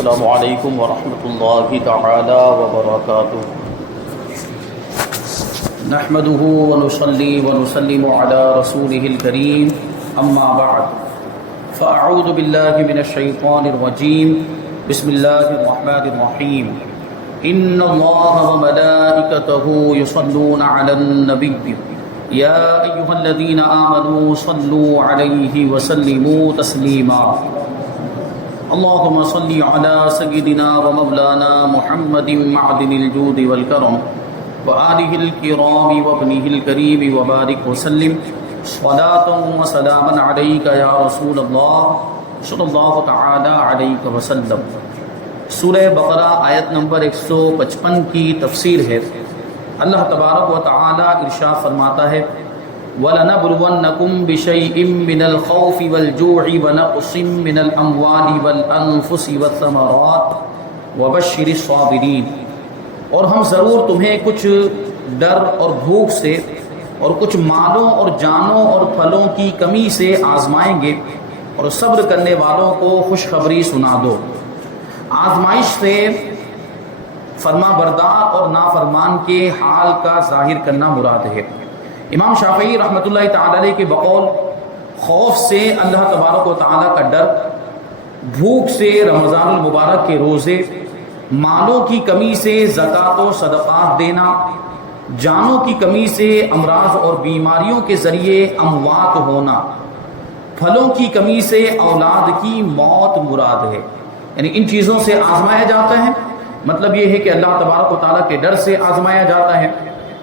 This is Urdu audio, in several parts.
السلام علیکم ورحمۃ اللہ تعالی وبرکاتہ نحمده ونصلي ونسلم على رسوله الكريم اما بعد فاعوذ بالله من الشیطان الرجیم بسم اللہ الرحمن الرحیم ان اللہ وملائکته يصلون على النبی یا ایها الذین آمنوا صلوا علیہ وسلموا تسلیما اللهم صل على سيدنا ومولانا محمد معدن الجود والكرم وآله الكرام وابنه الكريم وبارك وسلم صلاة وسلاما عليك يا رسول الله صلى الله تعالى عليك وسلم۔ سورہ بقرہ آیت نمبر 155 کی تفسیر ہے۔ اللہ تبارک و تعالی ارشاد فرماتا ہے وَلَنَبْلُوَنَّكُمْ بِشَيْءٍ مِّنَ الْخَوْفِ وَالْجُوعِ وَنَقْصٍ مِّنَ الْأَمْوَالِ وَالْأَنفُسِ وَالثَّمَرَاتِ وَبَشِّرِ الصَّابِرِينَ، اور ہم ضرور تمہیں کچھ ڈر اور بھوک سے اور کچھ مالوں اور جانوں اور پھلوں کی کمی سے آزمائیں گے، اور صبر کرنے والوں کو خوشخبری سنا دو۔ آزمائش سے فرما بردار اور نافرمان کے حال کا ظاہر کرنا مراد ہے۔ امام شافعی رحمۃ اللہ تعالی علیہ کے بقول خوف سے اللہ تبارک و تعالی کا ڈر، بھوک سے رمضان المبارک کے روزے، مالوں کی کمی سے زکوٰۃ و صدقات دینا، جانوں کی کمی سے امراض اور بیماریوں کے ذریعے اموات ہونا، پھلوں کی کمی سے اولاد کی موت مراد ہے۔ یعنی ان چیزوں سے آزمایا جاتا ہے، مطلب یہ ہے کہ اللہ تبارک و تعالیٰ کے ڈر سے آزمایا جاتا ہے،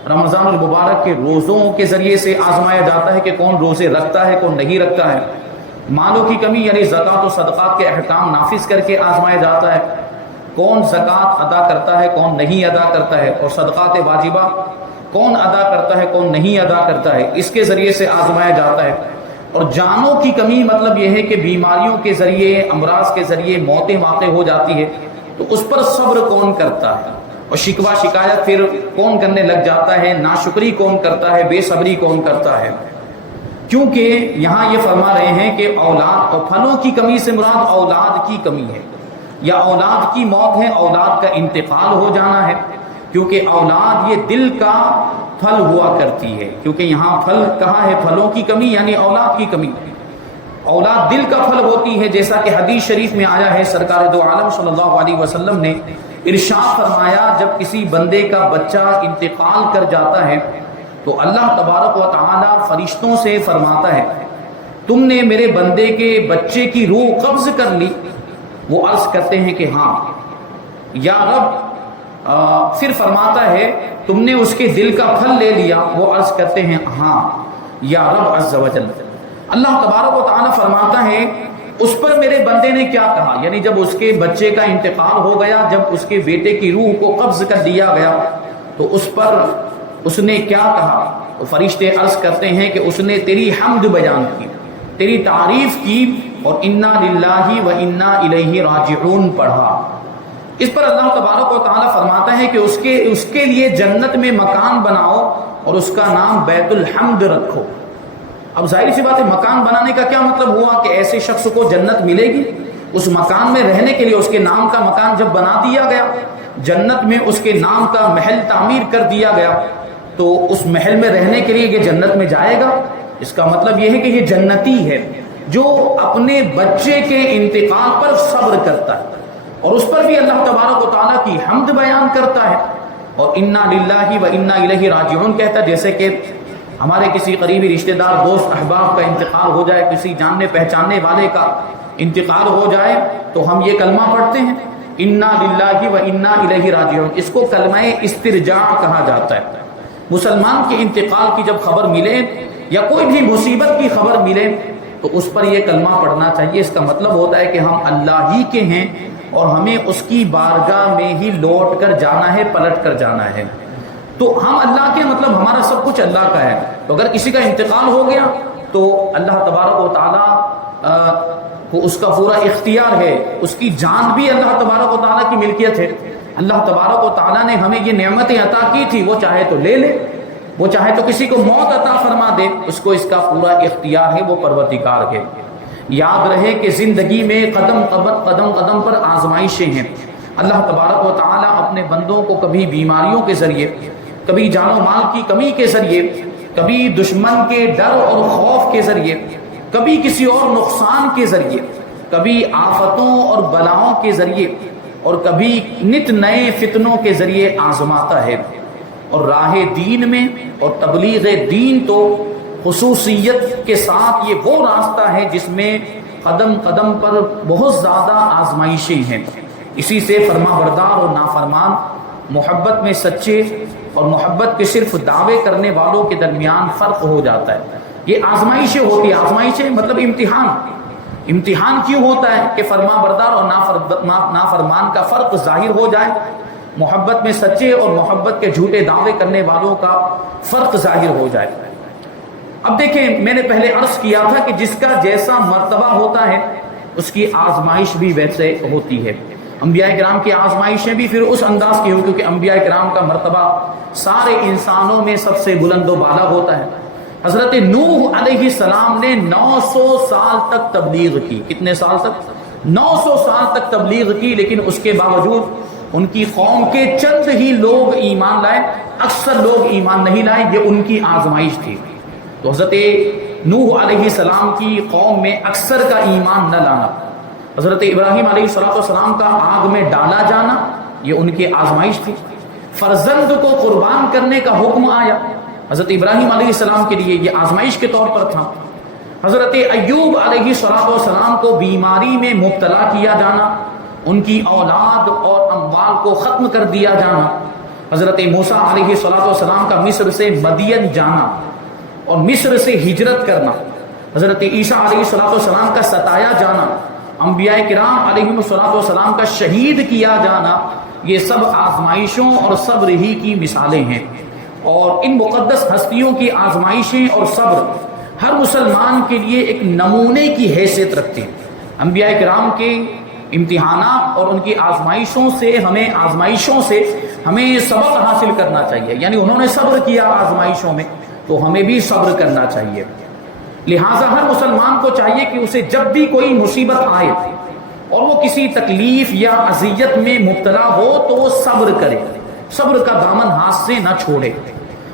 رمضان المبارک کے روزوں کے ذریعے سے آزمایا جاتا ہے کہ کون روزے رکھتا ہے کون نہیں رکھتا ہے، مالوں کی کمی یعنی زکوٰۃ و صدقات کے احکام نافذ کر کے آزمایا جاتا ہے، کون زکوٰۃ ادا کرتا ہے کون نہیں ادا کرتا ہے، اور صدقات واجبہ کون ادا کرتا ہے کون نہیں ادا کرتا ہے، اس کے ذریعے سے آزمایا جاتا ہے۔ اور جانوں کی کمی مطلب یہ ہے کہ بیماریوں کے ذریعے امراض کے ذریعے موتیں واقع ہو جاتی ہے، تو اس پر صبر کون کرتا ہے، اور شکوہ شکایت پھر کون کرنے لگ جاتا ہے، ناشکری کون کرتا ہے، بے صبری کون کرتا ہے۔ کیونکہ یہاں یہ فرما رہے ہیں کہ اولاد اور پھلوں کی کمی سے مراد اولاد کی کمی ہے، یا اولاد کی موت ہے، اولاد کا انتقال ہو جانا ہے، کیونکہ اولاد یہ دل کا پھل ہوا کرتی ہے، کیونکہ یہاں پھل کہاں ہے، پھلوں کی کمی یعنی اولاد کی کمی، اولاد دل کا پھل ہوتی ہے، جیسا کہ حدیث شریف میں آیا ہے، سرکار دو عالم صلی اللہ علیہ وسلم نے ارشاد فرمایا جب کسی بندے کا بچہ انتقال کر جاتا ہے تو اللہ تبارک و تعالی فرشتوں سے فرماتا ہے تم نے میرے بندے کے بچے کی روح قبض کر لی؟ وہ عرض کرتے ہیں کہ ہاں یا رب، پھر فرماتا ہے تم نے اس کے دل کا پھل لے لیا؟ وہ عرض کرتے ہیں ہاں یا رب عز و جل۔ اللہ تبارک و تعالی فرماتا ہے اس پر میرے بندے نے کیا کہا، یعنی جب اس کے بچے کا انتقال ہو گیا، جب اس کے بیٹے کی روح کو قبض کر دیا گیا تو اس پر اس نے کیا کہا؟ تو فرشتے عرض کرتے ہیں کہ اس نے تیری حمد بیان کی، تیری تعریف کی، اور انا للہ و انا الیہ راجعون پڑھا۔ اس پر اللہ تبارک و تعالی فرماتا ہے کہ اس کے لیے جنت میں مکان بناؤ اور اس کا نام بیت الحمد رکھو۔ اب ظاہر سی بات ہے، مکان بنانے کا کیا مطلب ہوا کہ ایسے شخص کو جنت ملے گی، اس مکان میں رہنے کے لیے اس کے نام کا مکان جب بنا دیا گیا، جنت میں اس کے نام کا محل تعمیر کر دیا گیا، تو اس محل میں رہنے کے لیے یہ جنت میں جائے گا۔ اس کا مطلب یہ ہے کہ یہ جنتی ہے جو اپنے بچے کے انتقال پر صبر کرتا ہے، اور اس پر بھی اللہ تبارک و تعالیٰ کی حمد بیان کرتا ہے، اور انا للہ و انا الیہ راجعون کہتا ہے۔ جیسے کہ ہمارے کسی قریبی رشتہ دار دوست احباب کا انتقال ہو جائے، کسی جاننے پہچاننے والے کا انتقال ہو جائے تو ہم یہ کلمہ پڑھتے ہیں انا للہ و انا الیہ راجعون۔ اس کو کلمہ استرجاع کہا جاتا ہے۔ مسلمان کے انتقال کی جب خبر ملے یا کوئی بھی مصیبت کی خبر ملے تو اس پر یہ کلمہ پڑھنا چاہیے۔ اس کا مطلب ہوتا ہے کہ ہم اللہ ہی کے ہیں اور ہمیں اس کی بارگاہ میں ہی لوٹ کر جانا ہے، پلٹ کر جانا ہے۔ تو ہم اللہ کے مطلب ہمارا سب کچھ اللہ کا ہے، تو اگر کسی کا انتقال ہو گیا تو اللہ تبارک و تعالیٰ کو اس کا پورا اختیار ہے، اس کی جان بھی اللہ تبارک و تعالیٰ کی ملکیت ہے۔ اللہ تبارک و تعالیٰ نے ہمیں یہ نعمتیں عطا کی تھی، وہ چاہے تو لے لے، وہ چاہے تو کسی کو موت عطا فرما دے، اس کو اس کا پورا اختیار ہے، وہ پروردگار ہے۔ یاد رہے کہ زندگی میں قدم قدم پر آزمائشیں ہیں۔ اللہ تبارک و تعالیٰ اپنے بندوں کو کبھی بیماریوں کے ذریعے، کبھی جان و مال کی کمی کے ذریعے، کبھی دشمن کے ڈر اور خوف کے ذریعے، کبھی کسی اور نقصان کے ذریعے، کبھی آفتوں اور بلاؤں کے ذریعے، اور کبھی نت نئے فتنوں کے ذریعے آزماتا ہے۔ اور راہ دین میں اور تبلیغ دین تو خصوصیت کے ساتھ یہ وہ راستہ ہے جس میں قدم قدم پر بہت زیادہ آزمائشیں ہیں۔ اسی سے فرما بردار اور نافرمان، محبت میں سچے اور محبت کے صرف دعوے کرنے والوں کے درمیان فرق ہو جاتا ہے۔ یہ آزمائشیں ہوتی ہیں، آزمائشیں مطلب امتحان۔ امتحان کیوں ہوتا ہے؟ کہ فرما بردار اور نافرمان کا فرق ظاہر ہو جائے، محبت میں سچے اور محبت کے جھوٹے دعوے کرنے والوں کا فرق ظاہر ہو جائے۔ اب دیکھیں، میں نے پہلے عرض کیا تھا کہ جس کا جیسا مرتبہ ہوتا ہے اس کی آزمائش بھی ویسے ہوتی ہے۔ انبیاء کرام کی آزمائشیں بھی پھر اس انداز کی ہوں، کیونکہ انبیاء کرام کا مرتبہ سارے انسانوں میں سب سے بلند و بالا ہوتا ہے۔ حضرت نوح علیہ السلام نے 900 سال تک تبلیغ کی۔ کتنے سال تک؟ 900 سال تک تبلیغ کی، لیکن اس کے باوجود ان کی قوم کے چند ہی لوگ ایمان لائے، اکثر لوگ ایمان نہیں لائے۔ یہ ان کی آزمائش تھی۔ تو حضرت نوح علیہ السلام کی قوم میں اکثر کا ایمان نہ لانا، حضرت ابراہیم علیہ السلام کا آگ میں ڈالا جانا، یہ ان کی آزمائش تھی۔ فرزند کو قربان کرنے کا حکم آیا، حضرت ابراہیم علیہ السلام کے لیے یہ آزمائش کے طور پر تھا۔ حضرت ایوب علیہ السلام کو بیماری میں مبتلا کیا جانا، ان کی اولاد اور اموال کو ختم کر دیا جانا، حضرت موسیٰ علیہ السلام کا مصر سے مدین جانا اور مصر سے ہجرت کرنا، حضرت عیسیٰ علیہ السلام کا ستایا جانا، انبیاء کرام علیہ السلام کا شہید کیا جانا، یہ سب آزمائشوں اور صبر ہی کی مثالیں ہیں۔ اور ان مقدس ہستیوں کی آزمائشیں اور صبر ہر مسلمان کے لیے ایک نمونے کی حیثیت رکھتے ہیں۔ انبیاء کرام کے امتحانات اور ان کی آزمائشوں سے ہمیں سبق حاصل کرنا چاہیے، یعنی انہوں نے صبر کیا آزمائشوں میں تو ہمیں بھی صبر کرنا چاہیے۔ لہٰذا ہر مسلمان کو چاہیے کہ اسے جب بھی کوئی مصیبت آئے اور وہ کسی تکلیف یا اذیت میں مبتلا ہو تو وہ صبر کرے، صبر کا دامن ہاتھ سے نہ چھوڑے،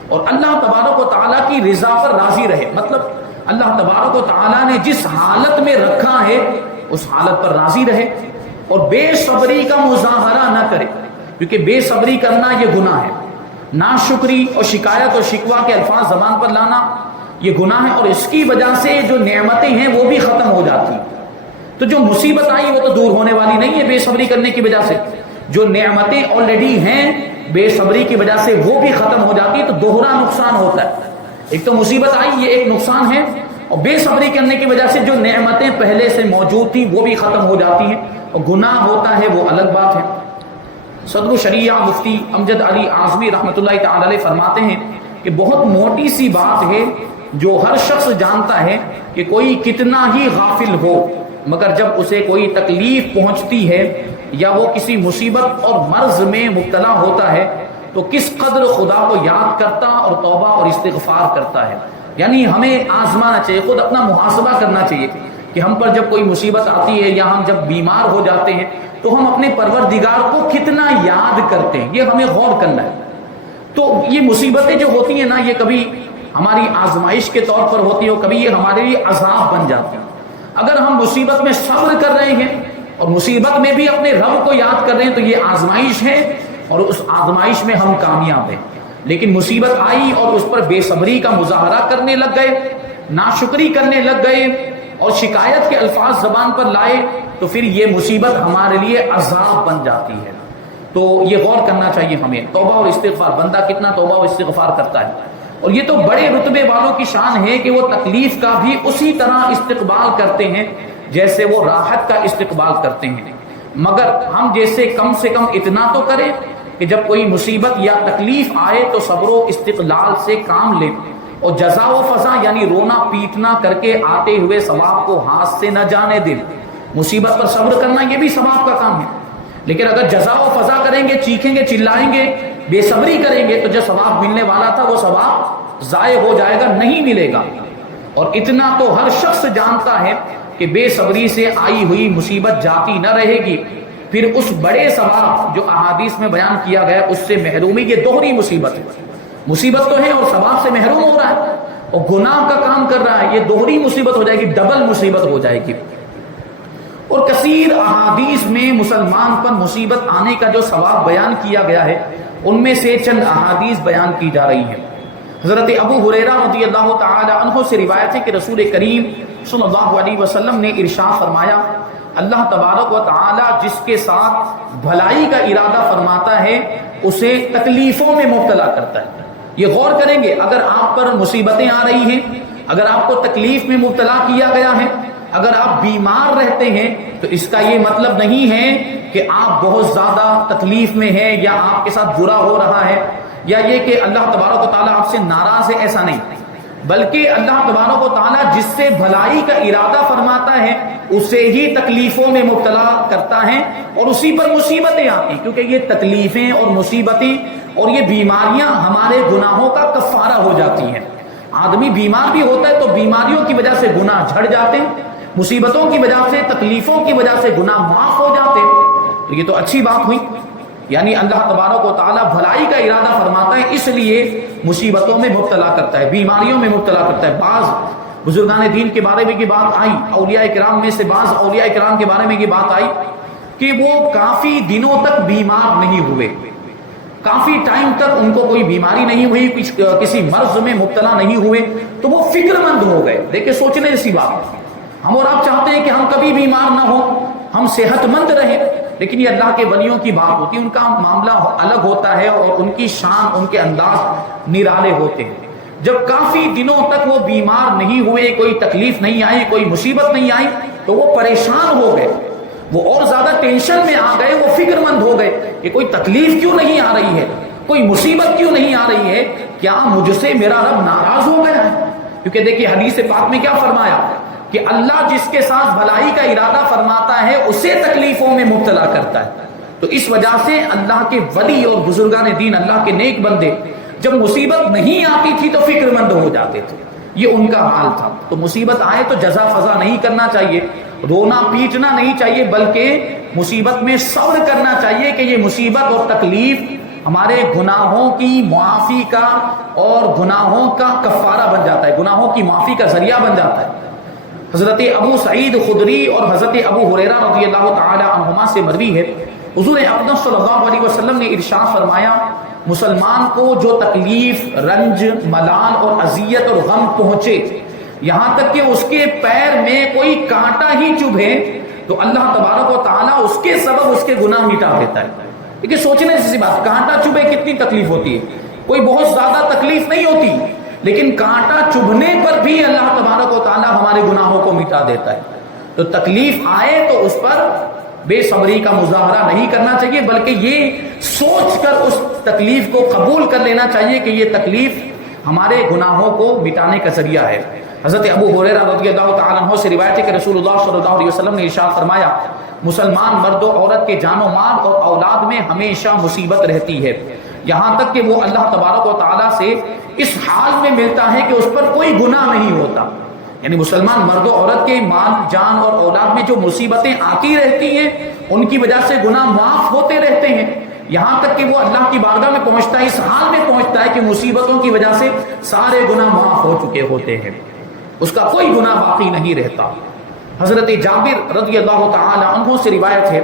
اور اللہ تبارک و تعالیٰ کی رضا پر راضی رہے۔ مطلب اللہ تبارک و تعالیٰ نے جس حالت میں رکھا ہے اس حالت پر راضی رہے، اور بے صبری کا مظاہرہ نہ کرے، کیونکہ بے صبری کرنا یہ گناہ ہے۔ ناشکری اور شکایت اور شکوہ کے الفاظ زبان پر لانا یہ گناہ ہے، اور اس کی وجہ سے جو نعمتیں ہیں وہ بھی ختم ہو جاتی ہیں۔ تو جو مصیبت آئی وہ تو دور ہونے والی نہیں ہے بے صبری کرنے کی وجہ سے، جو نعمتیں آلریڈی ہیں بے صبری کی وجہ سے وہ بھی ختم ہو جاتی ہے، تو دوہرا نقصان ہوتا ہے۔ ایک تو مصیبت آئی، یہ ایک نقصان ہے، اور بے صبری کرنے کی وجہ سے جو نعمتیں پہلے سے موجود تھیں وہ بھی ختم ہو جاتی ہیں، اور گناہ ہوتا ہے وہ الگ بات ہے۔ صدر الشریعہ مفتی امجد علی اعظمی رحمۃ اللہ تعالی علیہ فرماتے ہیں کہ بہت موٹی سی بات ہے جو ہر شخص جانتا ہے کہ کوئی کتنا ہی غافل ہو، مگر جب اسے کوئی تکلیف پہنچتی ہے یا وہ کسی مصیبت اور مرض میں مبتلا ہوتا ہے تو کس قدر خدا کو یاد کرتا اور توبہ اور استغفار کرتا ہے۔ یعنی ہمیں آزمانا چاہیے، خود اپنا محاسبہ کرنا چاہیے کہ ہم پر جب کوئی مصیبت آتی ہے یا ہم جب بیمار ہو جاتے ہیں تو ہم اپنے پروردگار کو کتنا یاد کرتے ہیں، یہ ہمیں غور کرنا ہے۔ تو یہ مصیبتیں جو ہوتی ہیں نا، یہ کبھی ہماری آزمائش کے طور پر ہوتی ہے اور کبھی یہ ہمارے لیے عذاب بن جاتی ہے۔ اگر ہم مصیبت میں صبر کر رہے ہیں اور مصیبت میں بھی اپنے رب کو یاد کر رہے ہیں تو یہ آزمائش ہے، اور اس آزمائش میں ہم کامیاب ہیں۔ لیکن مصیبت آئی اور اس پر بے صبری کا مظاہرہ کرنے لگ گئے، ناشکری کرنے لگ گئے اور شکایت کے الفاظ زبان پر لائے تو پھر یہ مصیبت ہمارے لیے عذاب بن جاتی ہے۔ تو یہ غور کرنا چاہیے ہمیں، توبہ اور استغفار، بندہ کتنا توبہ اور استغفار کرتا ہے۔ اور یہ تو بڑے رتبے والوں کی شان ہے کہ وہ تکلیف کا بھی اسی طرح استقبال کرتے ہیں جیسے وہ راحت کا استقبال کرتے ہیں، مگر ہم جیسے کم سے کم اتنا تو کریں کہ جب کوئی مصیبت یا تکلیف آئے تو صبر و استقلال سے کام لیں، اور جزا و فضا یعنی رونا پیٹنا کر کے آتے ہوئے ثواب کو ہاتھ سے نہ جانے دیں۔ مصیبت پر صبر کرنا یہ بھی ثواب کا کام ہے، لیکن اگر جزا و فضا کریں گے، چیخیں گے، چلائیں گے، بے صبری کریں گے تو جو ثواب ملنے والا تھا وہ ثواب ضائع ہو جائے گا، نہیں ملے گا۔ اور اتنا تو ہر شخص جانتا ہے کہ بے صبری سے آئی ہوئی مصیبت جاتی نہ رہے گی، پھر اس بڑے ثواب جو احادیث میں بیان کیا گیا اس سے محرومی، یہ دوہری مصیبت ہے، مصیبت تو ہے اور ثواب سے محروم ہو رہا ہے اور گناہ کا کام کر رہا ہے، یہ دوہری مصیبت ہو جائے گی، ڈبل مصیبت ہو جائے گی۔ اور کثیر احادیث میں مسلمان پر مصیبت آنے کا جو ثواب بیان کیا گیا ہے ان میں سے چند احادیث بیان کی جا رہی ہیں۔ حضرت ابو ہریرہ رضی اللہ تعالی عنہ سے روایت ہے کہ رسول کریم صلی اللہ علیہ وسلم نے ارشاد فرمایا، اللہ تبارک و تعالی جس کے ساتھ بھلائی کا ارادہ فرماتا ہے اسے تکلیفوں میں مبتلا کرتا ہے۔ یہ غور کریں گے، اگر آپ پر مصیبتیں آ رہی ہیں، اگر آپ کو تکلیف میں مبتلا کیا گیا ہے، اگر آپ بیمار رہتے ہیں تو اس کا یہ مطلب نہیں ہے کہ آپ بہت زیادہ تکلیف میں ہیں یا آپ کے ساتھ برا ہو رہا ہے یا یہ کہ اللہ تبارک و تعالیٰ آپ سے ناراض ہے، ایسا نہیں، بلکہ اللہ تبارک و تعالیٰ جس سے بھلائی کا ارادہ فرماتا ہے اسے ہی تکلیفوں میں مبتلا کرتا ہے اور اسی پر مصیبتیں آتی، کیونکہ یہ تکلیفیں اور مصیبتیں اور یہ بیماریاں ہمارے گناہوں کا کفارہ ہو جاتی ہیں۔ آدمی بیمار بھی ہوتا ہے تو بیماریوں کی وجہ سے گناہ جھڑ جاتے ہیں، مصیبتوں کی وجہ سے، تکلیفوں کی وجہ سے گناہ معاف ہو جاتے ہیں، تو یہ تو اچھی بات ہوئی، یعنی اللہ تبارک و تعالیٰ بھلائی کا ارادہ فرماتا ہے اس لیے مصیبتوں میں مبتلا کرتا ہے، بیماریوں میں مبتلا کرتا ہے۔ بعض بزرگان دین کے بارے میں یہ بات آئی، اولیاء کرام میں سے بعض اولیاء کرام کے بارے میں یہ بات آئی کہ وہ کافی دنوں تک بیمار نہیں ہوئے، کافی ٹائم تک ان کو کوئی بیماری نہیں ہوئی، کسی مرض میں مبتلا نہیں ہوئے، تو وہ فکر مند ہو گئے۔ دیکھیں سوچنے جیسی بات، ہم اور آپ چاہتے ہیں کہ ہم کبھی بیمار نہ ہو، ہم صحت مند رہیں، لیکن یہ اللہ کے ولیوں کی بات ہوتی ہے، ان کا معاملہ الگ ہوتا ہے اور ان کی شان، ان کے انداز نرالے ہوتے ہیں۔ جب کافی دنوں تک وہ بیمار نہیں ہوئے، کوئی تکلیف نہیں آئی، کوئی مصیبت نہیں آئی، تو وہ پریشان ہو گئے، وہ اور زیادہ ٹینشن میں آ گئے، وہ فکر مند ہو گئے کہ کوئی تکلیف کیوں نہیں آ رہی ہے، کوئی مصیبت کیوں نہیں آ رہی ہے، کیا مجھ سے میرا رب ناراض ہو گیا ہے؟ کیونکہ دیکھیے حدیث پاک میں کیا فرمایا کہ اللہ جس کے ساتھ بھلائی کا ارادہ فرماتا ہے اسے تکلیفوں میں مبتلا کرتا ہے۔ تو اس وجہ سے اللہ کے ولی اور بزرگان دین، اللہ کے نیک بندے جب مصیبت نہیں آتی تھی تو فکر مند ہو جاتے تھے، یہ ان کا حال تھا۔ تو مصیبت آئے تو جزا فضا نہیں کرنا چاہیے، رونا پیٹنا نہیں چاہیے، بلکہ مصیبت میں صبر کرنا چاہیے کہ یہ مصیبت اور تکلیف ہمارے گناہوں کی معافی کا اور گناہوں کا کفارہ بن جاتا ہے، گناہوں کی معافی کا ذریعہ بن جاتا ہے۔ حضرت ابو سعید خدری اور حضرت ابو ہریرہ رضی اللہ تعالی عنہما سے مروی ہے، حضور اقدس صلی اللہ علیہ وسلم نے ارشاد فرمایا، مسلمان کو جو تکلیف، رنج، ملال اور اذیت اور غم پہنچے، یہاں تک کہ اس کے پیر میں کوئی کانٹا ہی چبھے، تو اللہ تبارک و تعالیٰ اس کے سبب اس کے گناہ مٹا دیتا ہے۔ دیکھیے سوچنے جیسی بات، کانٹا چبھے کتنی تکلیف ہوتی ہے، کوئی بہت زیادہ تکلیف نہیں ہوتی، لیکن کانٹا چبھنے پر بھی اللہ تبارک و تعالیٰ ہمارے گناہوں کو مٹا دیتا ہے۔ تو تکلیف آئے تو اس پر بے صبری کا مظاہرہ نہیں کرنا چاہیے، بلکہ یہ سوچ کر اس تکلیف کو قبول کر لینا چاہیے کہ یہ تکلیف ہمارے گناہوں کو مٹانے کا ذریعہ ہے۔ حضرت ابو ہریرہ رضی اللہ تعالیٰ عنہ سے روایت ہے کہ رسول اللہ صلی اللہ علیہ وسلم نے ارشاد فرمایا، مسلمان مرد و عورت کے جان و مال اور اولاد میں ہمیشہ مصیبت رہتی ہے، یہاں تک کہ وہ اللہ تبارک و تعالیٰ سے اس حال میں ملتا ہے کہ اس پر کوئی گناہ نہیں ہوتا۔ یعنی مسلمان مرد و عورت کے مال، جان اور اولاد میں جو مصیبتیں آتی رہتی ہیں ان کی وجہ سے گناہ معاف ہوتے رہتے ہیں، یہاں تک کہ وہ اللہ کی بارگاہ میں پہنچتا ہے، اس حال میں پہنچتا ہے کہ مصیبتوں کی وجہ سے سارے گناہ معاف ہو چکے ہوتے ہیں، اس کا کوئی گناہ باقی نہیں رہتا۔ حضرت جابر رضی اللہ تعالی عنہ سے روایت ہے،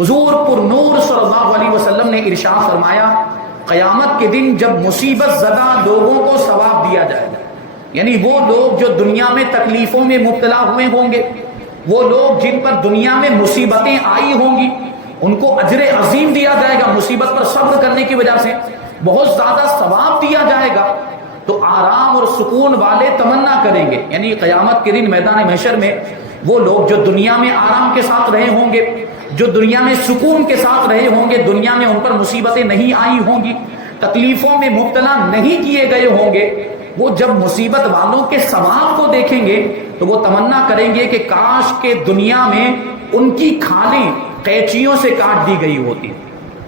حضور پر نور صلی اللہ علیہ وسلم نے ارشاد فرمایا، قیامت کے دن جب مصیبت زدہ لوگوں کو ثواب دیا جائے گا، یعنی وہ لوگ جو دنیا میں تکلیفوں میں مبتلا ہوئے ہوں گے، وہ لوگ جن پر دنیا میں مصیبتیں آئی ہوں گی، ان کو اجر عظیم دیا جائے گا، مصیبت پر صبر کرنے کی وجہ سے بہت زیادہ ثواب دیا جائے گا، تو آرام اور سکون والے تمنا کریں گے، یعنی قیامت کے دن میدان محشر میں وہ لوگ جو دنیا میں آرام کے ساتھ رہے ہوں گے، جو دنیا میں سکون کے ساتھ رہے ہوں گے، دنیا میں ان پر مصیبتیں نہیں آئی ہوں گی، تکلیفوں میں مبتلا نہیں کیے گئے ہوں گے، وہ جب مصیبت والوں کے ثواب کو دیکھیں گے تو وہ تمنا کریں گے کہ کاش کے دنیا میں ان کی کھالیں قینچیوں سے کاٹ دی گئی ہوتی،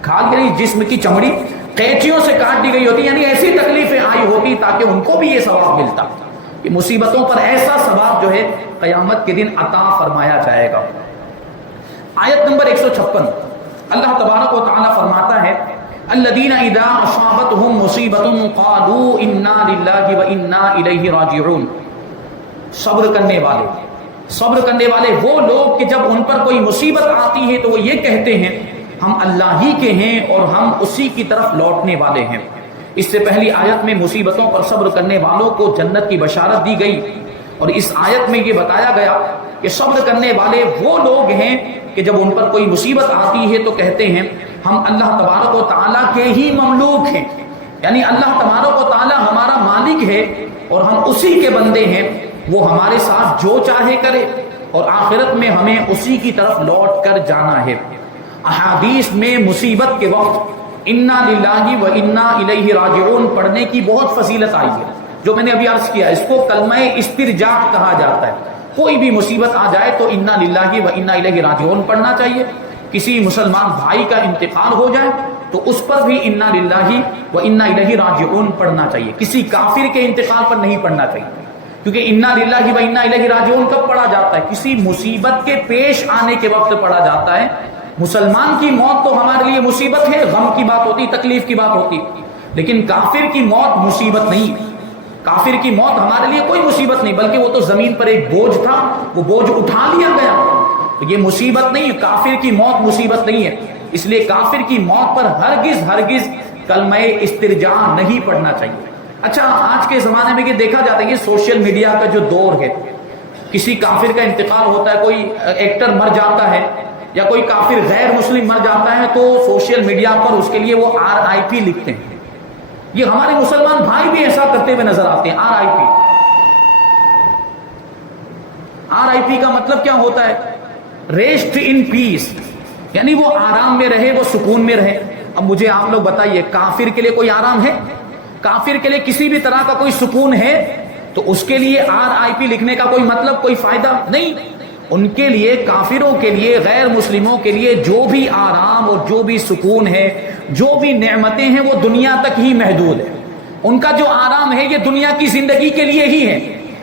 کھال یعنی جسم کی چمڑی قینچیوں سے کاٹ دی گئی ہوتی، یعنی ایسی تکلیفیں آئی ہوتی تاکہ ان کو بھی یہ ثواب ملتا۔ کہ مصیبتوں پر ایسا ثواب جو ہے قیامت کے دن عطا فرمایا جائے گا۔ آیت نمبر 156 اللہ تبارک و تعالی فرماتا ہے الذین اذا اصابتهم مصیبۃ قالوا انا للہ وانا الیہ راجعون، صبر کرنے والے وہ لوگ کہ جب ان پر کوئی مصیبت آتی ہے تو وہ یہ کہتے ہیں ہم اللہ ہی کے ہیں اور ہم اسی کی طرف لوٹنے والے ہیں۔ اس سے پہلی آیت میں مصیبتوں پر صبر کرنے والوں کو جنت کی بشارت دی گئی، اور اس آیت میں یہ بتایا گیا کہ صبر کرنے والے وہ لوگ ہیں کہ جب ان پر کوئی مصیبت آتی ہے تو کہتے ہیں ہم اللہ تبارک و تعالیٰ کے ہی مملوک ہیں، یعنی اللہ تبارک و تعالیٰ ہمارا مالک ہے اور ہم اسی کے بندے ہیں، وہ ہمارے ساتھ جو چاہے کرے اور آخرت میں ہمیں اسی کی طرف لوٹ کر جانا ہے۔ احادیث میں مصیبت کے وقت انا للہ و انا الیہ راجعون پڑھنے کی بہت فضیلت آئی ہے، جو میں نے ابھی عرض کیا، اس کو کلمہ استرجاع کہا جاتا ہے۔ کوئی بھی مصیبت آ جائے تو انا للہ و انا الیہ راجعون پڑھنا چاہیے۔ کسی مسلمان بھائی کا انتقال ہو جائے تو اس پر بھی انا للہ و انا الیہ راجعون پڑھنا چاہیے، کسی کافر کے انتقال پر نہیں پڑھنا چاہیے، کیونکہ انا للہ و انا الیہ راجعون کب پڑھا جاتا ہے؟ کسی مصیبت کے پیش آنے کے وقت پڑھا جاتا ہے۔ مسلمان کی موت تو ہمارے لیے مصیبت ہے، غم کی بات ہوتی، تکلیف کی بات ہوتی، لیکن کافر کی موت مصیبت نہیں۔ کافر کی موت ہمارے لیے کوئی مصیبت نہیں، بلکہ وہ تو زمین پر ایک بوجھ تھا، وہ بوجھ اٹھا لیا گیا، تو یہ مصیبت نہیں، کافر کی موت مصیبت نہیں ہے۔ اس لیے کافر کی موت پر ہرگز کلمہ استرجاع نہیں پڑھنا چاہیے۔ اچھا، آج کے زمانے میں یہ دیکھا جاتا ہے کہ سوشل میڈیا کا جو دور ہے، کسی کافر کا انتقال ہوتا ہے، کوئی ایکٹر مر جاتا ہے یا کوئی کافر غیر مسلم مر جاتا ہے تو سوشل میڈیا پر اس کے لیے وہ RIP لکھتے ہیں۔ یہ ہمارے مسلمان بھائی بھی ایسا کرتے ہوئے نظر آتے ہیں۔ RIP کا مطلب کیا ہوتا ہے؟ ریسٹ ان پیس، یعنی وہ آرام میں رہے، وہ سکون میں رہے۔ اب مجھے آپ لوگ بتائیے، کافر کے لیے کوئی آرام ہے؟ کافر کے لیے کسی بھی طرح کا کوئی سکون ہے؟ تو اس کے لیے RIP لکھنے کا کوئی مطلب، کوئی فائدہ نہیں۔ ان کے لیے، کافروں کے لیے، غیر مسلموں کے لیے جو بھی آرام اور جو بھی سکون ہے، جو بھی نعمتیں ہیں، وہ دنیا تک ہی محدود ہے۔ ان کا جو آرام ہے یہ دنیا کی زندگی کے لیے ہی ہے۔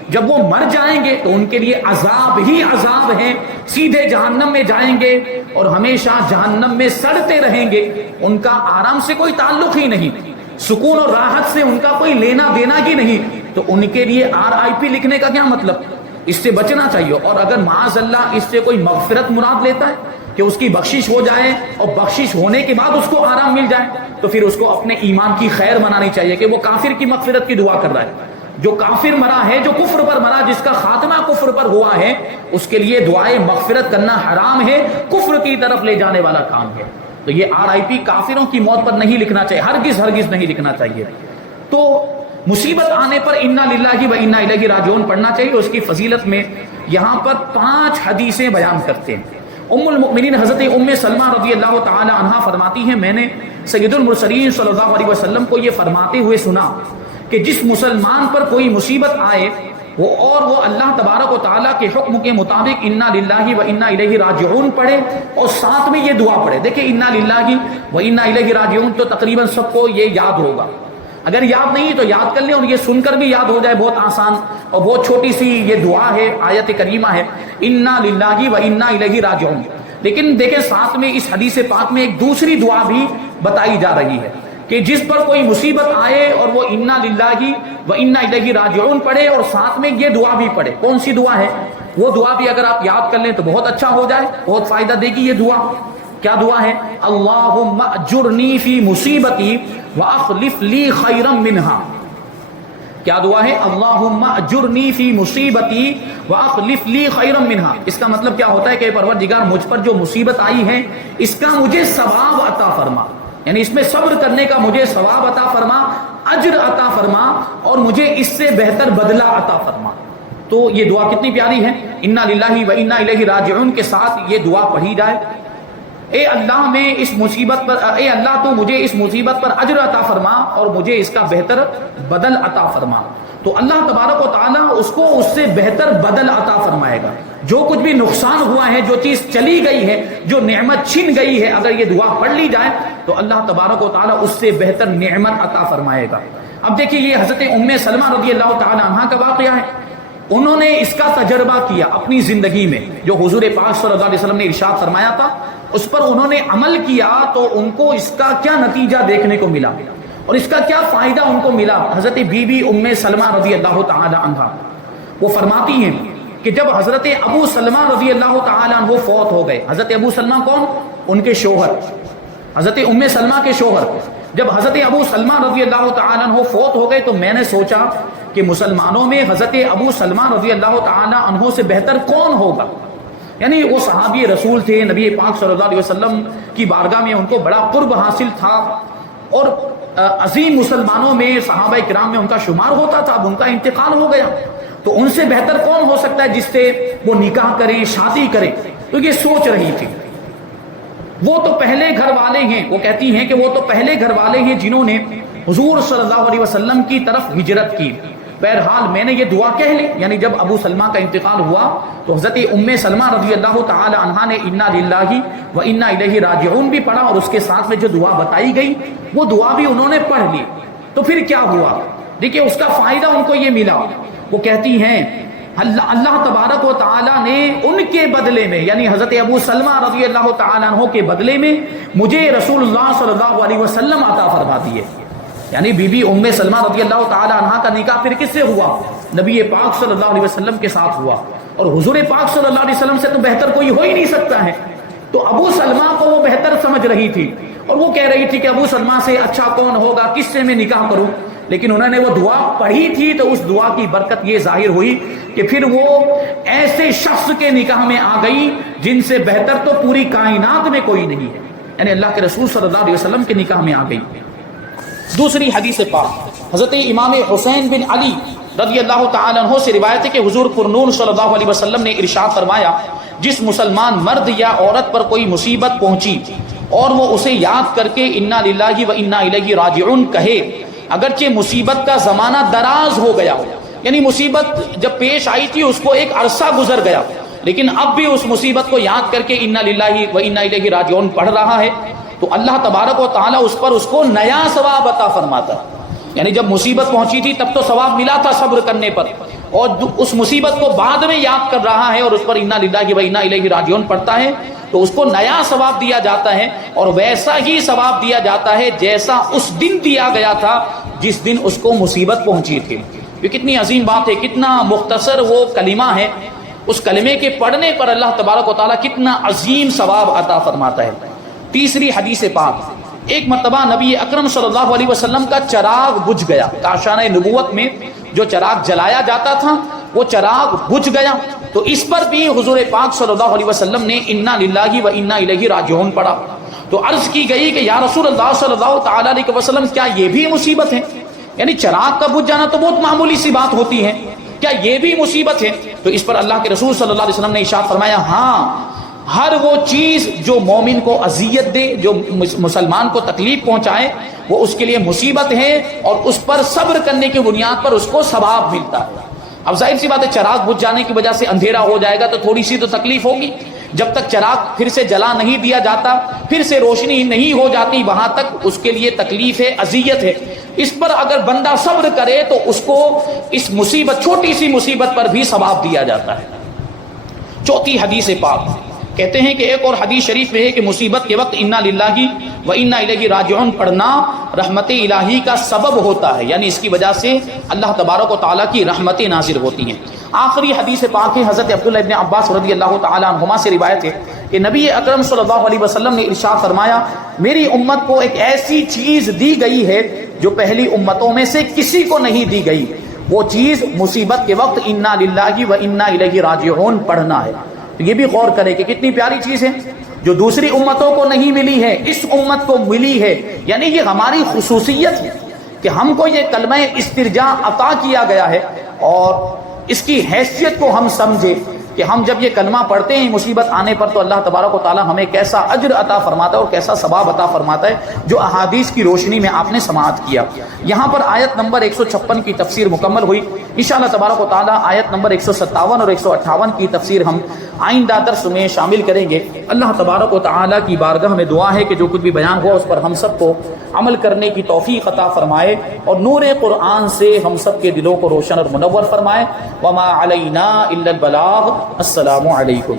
جب وہ مر جائیں گے تو ان کے لیے عذاب ہی عذاب ہے، سیدھے جہنم میں جائیں گے اور ہمیشہ جہنم میں سڑتے رہیں گے۔ ان کا آرام سے کوئی تعلق ہی نہیں، سکون اور راحت سے ان کا کوئی لینا دینا ہی نہیں، تو ان کے لیے RIP لکھنے کا کیا مطلب؟ اس سے بچنا چاہیے۔ اور اگر معاذ اللہ اس سے کوئی مغفرت مراد لیتا ہے کہ اس کی بخشش ہو جائے اور بخشش ہونے کے بعد اس کو آرام مل جائے، تو پھر اس کو اپنے ایمان کی خیر منانی چاہیے کہ وہ کافر کی مغفرت کی دعا کر رہا ہے۔ جو کافر مرا ہے، جو کفر پر مرا، جس کا خاتمہ کفر پر ہوا ہے، اس کے لیے دعائے مغفرت کرنا حرام ہے، کفر کی طرف لے جانے والا کام ہے۔ تو یہ RIP کافروں کی موت پر نہیں لکھنا چاہیے، ہرگز نہیں لکھنا چاہیے۔ تو مصیبت آنے پر انا للہ و انا الیہ راجعون پڑھنا چاہیے۔ اس کی فضیلت میں یہاں پر 5 حدیثیں بیان کرتے ہیں۔ ام المؤمنین حضرت ام سلمہ رضی اللہ تعالی عنہا فرماتی ہیں، میں نے سید المرسلین صلی اللہ علیہ وسلم کو یہ فرماتے ہوئے سنا کہ جس مسلمان پر کوئی مصیبت آئے وہ اللہ تبارک و تعالیٰ کے حکم کے مطابق انا للہ و انا الیہ راجعون پڑھے اور ساتھ میں یہ دعا پڑھے۔ دیکھیں، انا للہ و انا الیہ راجعون تو تقریباً سب کو یہ یاد ہوگا، اگر یاد نہیں تو یاد کر لیں، اور یہ سن کر بھی یاد ہو جائے، بہت آسان اور بہت چھوٹی سی یہ دعا ہے، آیت کریمہ ہے، انا للہ و انا الیہ راجعون۔ لیکن دیکھیں، ساتھ میں اس حدیث پاک میں ایک دوسری دعا بھی بتائی جا رہی ہے کہ جس پر کوئی مصیبت آئے اور وہ انا للہ و انا الیہ راجعون پڑھے اور ساتھ میں یہ دعا بھی پڑھے۔ کون سی دعا ہے؟ وہ دعا بھی اگر آپ یاد کر لیں تو بہت اچھا ہو جائے، بہت فائدہ دے گی یہ دعا۔ کیا دعا ہے؟ اللہم اجرنی فی مصیبتی واخلف لی خیرا منہا۔ کیا دعا ہے؟ اللہم اجرنی فی مصیبتی واخلف لی خیرا منہا۔ اس کا مطلب کیا ہوتا ہے کہ پروردگار، مجھ پر جو مصیبت آئی ہے اس کا مجھے ثواب عطا فرما، یعنی اس میں صبر کرنے کا مجھے ثواب عطا فرما، اجر عطا فرما، اور مجھے اس سے بہتر بدلہ عطا فرما۔ تو یہ دعا کتنی پیاری ہے، انا للہ و انا الیہ راجعون کے ساتھ یہ دعا پڑھی جائے۔ اے اللہ، اے اللہ تو مجھے اس مصیبت پر اجر عطا فرما اور مجھے اس کا بہتر بدل عطا فرما۔ تو اللہ تبارک و تعالیٰ اس کو اس سے بہتر بدل عطا فرمائے گا۔ جو کچھ بھی نقصان ہوا ہے، جو چیز چلی گئی ہے، جو نعمت چھن گئی ہے، اگر یہ دعا پڑھ لی جائے تو اللہ تبارک و تعالیٰ اس سے بہتر نعمت عطا فرمائے گا۔ اب دیکھیے یہ حضرت ام سلمہ رضی اللہ تعالی عنہا کا واقعہ ہے. انہوں نے اس کا تجربہ کیا اپنی زندگی میں، جو حضور پاک صلی اللہ علیہ وسلم نے ارشاد فرمایا تھا اس پر انہوں نے عمل کیا تو ان کو اس کا کیا نتیجہ دیکھنے کو ملا اور اس کا کیا فائدہ ان کو ملا. حضرت بی بی ام سلمہ رضی اللہ تعالی عنہا وہ فرماتی ہیں کہ جب حضرت ابو سلمہ رضی اللہ تعالی عنہ فوت ہو گئے. حضرت ابو سلمہ کون؟ ان کے شوہر، حضرت ام سلمہ کے شوہر. جب حضرت ابو سلمہ رضی اللہ تعالی عنہ فوت ہو گئے تو میں نے سوچا کہ مسلمانوں میں حضرت ابو سلمہ رضی اللہ تعالی عنہ سے بہتر کون ہوگا. یعنی وہ صحابی رسول تھے، نبی پاک صلی اللہ علیہ وسلم کی بارگاہ میں ان کو بڑا قرب حاصل تھا اور عظیم مسلمانوں میں صحابہ کرام میں ان کا شمار ہوتا تھا. اب ان کا انتقال ہو گیا تو ان سے بہتر کون ہو سکتا ہے جس سے وہ نکاح کریں، شادی کریں. تو یہ سوچ رہی تھی. وہ تو پہلے گھر والے ہیں، وہ کہتی ہیں کہ وہ تو پہلے گھر والے ہیں جنہوں نے حضور صلی اللہ علیہ وسلم کی طرف ہجرت کی. بہرحال میں نے یہ دعا کہہ لی. یعنی جب ابو سلمہ کا انتقال ہوا تو حضرت ام سلمہ رضی اللہ تعالی عنہا نے انا للہ و انا الیہ راجعون بھی پڑھا اور اس کے ساتھ میں جو دعا بتائی گئی وہ دعا بھی انہوں نے پڑھ لی. تو پھر کیا ہوا؟ دیکھیے اس کا فائدہ ان کو یہ ملا. وہ کہتی ہیں اللہ تبارک و تعالی نے ان کے بدلے میں، یعنی حضرت ابو سلمہ رضی اللہ تعالی عنہ کے بدلے میں مجھے رسول اللہ صلی اللہ علیہ وسلم عطا فرما دیے. یعنی بی بی ام سلمہ رضی اللہ تعالی عنہ کا نکاح پھر کس سے ہوا؟ نبی پاک صلی اللہ علیہ وسلم کے ساتھ ہوا. اور حضور پاک صلی اللہ علیہ وسلم سے تو بہتر کوئی ہو ہی نہیں سکتا ہے. تو ابو سلمہ کو وہ بہتر سمجھ رہی تھی اور وہ کہہ رہی تھی کہ ابو سلمہ سے اچھا کون ہوگا، کس سے میں نکاح کروں. لیکن انہوں نے وہ دعا پڑھی تھی تو اس دعا کی برکت یہ ظاہر ہوئی کہ پھر وہ ایسے شخص کے نکاح میں آ گئی جن سے بہتر تو پوری کائنات میں کوئی نہیں ہے. یعنی اللہ کے رسول صلی اللہ علیہ وسلم کے نکاح میں آ گئی. دوسری حدیث پاک حضرت امام حسین بن علی رضی اللہ تعالی عنہ سے روایت ہے کہ حضور پرنور صلی اللہ علیہ وسلم نے ارشاد فرمایا جس مسلمان مرد یا عورت پر کوئی مصیبت پہنچی اور وہ اسے یاد کر کے انا للہ و انا الیہ راجعون کہے، اگرچہ مصیبت کا زمانہ دراز ہو گیا ہو، یعنی مصیبت جب پیش آئی تھی اس کو ایک عرصہ گزر گیا لیکن اب بھی اس مصیبت کو یاد کر کے انا للہ و انا الیہ راجعون پڑھ رہا ہے تو اللہ تبارک و تعالیٰ اس پر اس کو نیا ثواب عطا فرماتا ہے. یعنی جب مصیبت پہنچی تھی تب تو ثواب ملا تھا صبر کرنے پر، اور اس مصیبت کو بعد میں یاد کر رہا ہے اور اس پر انا للہ و انا الیہ راجعون پڑھتا ہے تو اس کو نیا ثواب دیا جاتا ہے اور ویسا ہی ثواب دیا جاتا ہے جیسا اس دن دیا گیا تھا جس دن اس کو مصیبت پہنچی تھی. یہ کتنی عظیم بات ہے، کتنا مختصر وہ کلمہ ہے. اس کلمے کے پڑھنے پر اللہ تبارک و تعالیٰ کتنا عظیم ثواب عطا فرماتا ہے. تیسری حدیث پاک، ایک مرتبہ نبی اکرم صلی اللہ علیہ وسلم کا چراغ بجھ گیا. کاشانہ نبوت میں جو چراغ جلایا جاتا تھا وہ چراغ بجھ گیا تو اس پر بھی حضور پاک صلی اللہ علیہ وسلم نے انا للہ و انا الیہ راجعون پڑھا. تو عرض کی گئی کہ یا رسول اللہ صلی اللہ تعالی علیہ وسلم کیا یہ بھی مصیبت ہے؟ یعنی چراغ کا بجھ جانا تو بہت معمولی سی بات ہوتی ہے، کیا یہ بھی مصیبت ہے؟ تو اس پر اللہ کے رسول صلی اللہ علیہ وسلم نے ارشاد فرمایا ہاں، ہر وہ چیز جو مومن کو اذیت دے، جو مسلمان کو تکلیف پہنچائے، وہ اس کے لیے مصیبت ہے اور اس پر صبر کرنے کی بنیاد پر اس کو ثواب ملتا ہے. اب ظاہر سی بات ہے چراغ بجھ جانے کی وجہ سے اندھیرا ہو جائے گا تو تھوڑی سی تو تکلیف ہوگی. جب تک چراغ پھر سے جلا نہیں دیا جاتا، پھر سے روشنی نہیں ہو جاتی، وہاں تک اس کے لیے تکلیف ہے، اذیت ہے. اس پر اگر بندہ صبر کرے تو اس کو اس مصیبت، چھوٹی سی مصیبت پر بھی ثواب دیا جاتا ہے. چوتھی حدیث پاک کہتے ہیں کہ ایک اور حدیث شریف میں ہے کہ مصیبت کے وقت انا للہ و انا الیہ راجعون پڑھنا رحمت الہی کا سبب ہوتا ہے، یعنی اس کی وجہ سے اللہ تبارک و تعالیٰ کی رحمتیں نازل ہوتی ہیں. آخری حدیث پاک ہے حضرت عبداللہ ابن عباس رضی اللہ تعالی عنہما سے روایت ہے کہ نبی اکرم صلی اللہ علیہ وسلم نے ارشاد فرمایا میری امت کو ایک ایسی چیز دی گئی ہے جو پہلی امتوں میں سے کسی کو نہیں دی گئی، وہ چیز مصیبت کے وقت انا للہ و انا الیہ راجعون پڑھنا ہے. یہ بھی غور کرے کہ کتنی پیاری چیز ہے جو دوسری امتوں کو نہیں ملی ہے، اس امت کو ملی ہے. یعنی یہ ہماری خصوصیت ہے کہ ہم کو یہ کلمہ استرجاع عطا کیا گیا ہے اور اس کی حیثیت کو ہم سمجھے کہ ہم جب یہ کلمہ پڑھتے ہیں مصیبت آنے پر تو اللہ تبارک و تعالی ہمیں کیسا اجر عطا فرماتا ہے اور کیسا ثواب عطا فرماتا ہے، جو احادیث کی روشنی میں آپ نے سماعت کیا. یہاں پر آیت نمبر 156 کی تفسیر مکمل ہوئی. انشاءاللہ تبارک و تعالی آیت نمبر 157 اور 158 کی تفسیر ہم آئندہ درس میں شامل کریں گے۔ اللہ تبارک و تعالیٰ کی بارگاہ میں دعا ہے کہ جو کچھ بھی بیان ہوا اس پر ہم سب کو عمل کرنے کی توفیق عطا فرمائے اور نور قرآن سے ہم سب کے دلوں کو روشن اور منور فرمائے۔ وما علینا الا البلاغ۔ السلام علیکم۔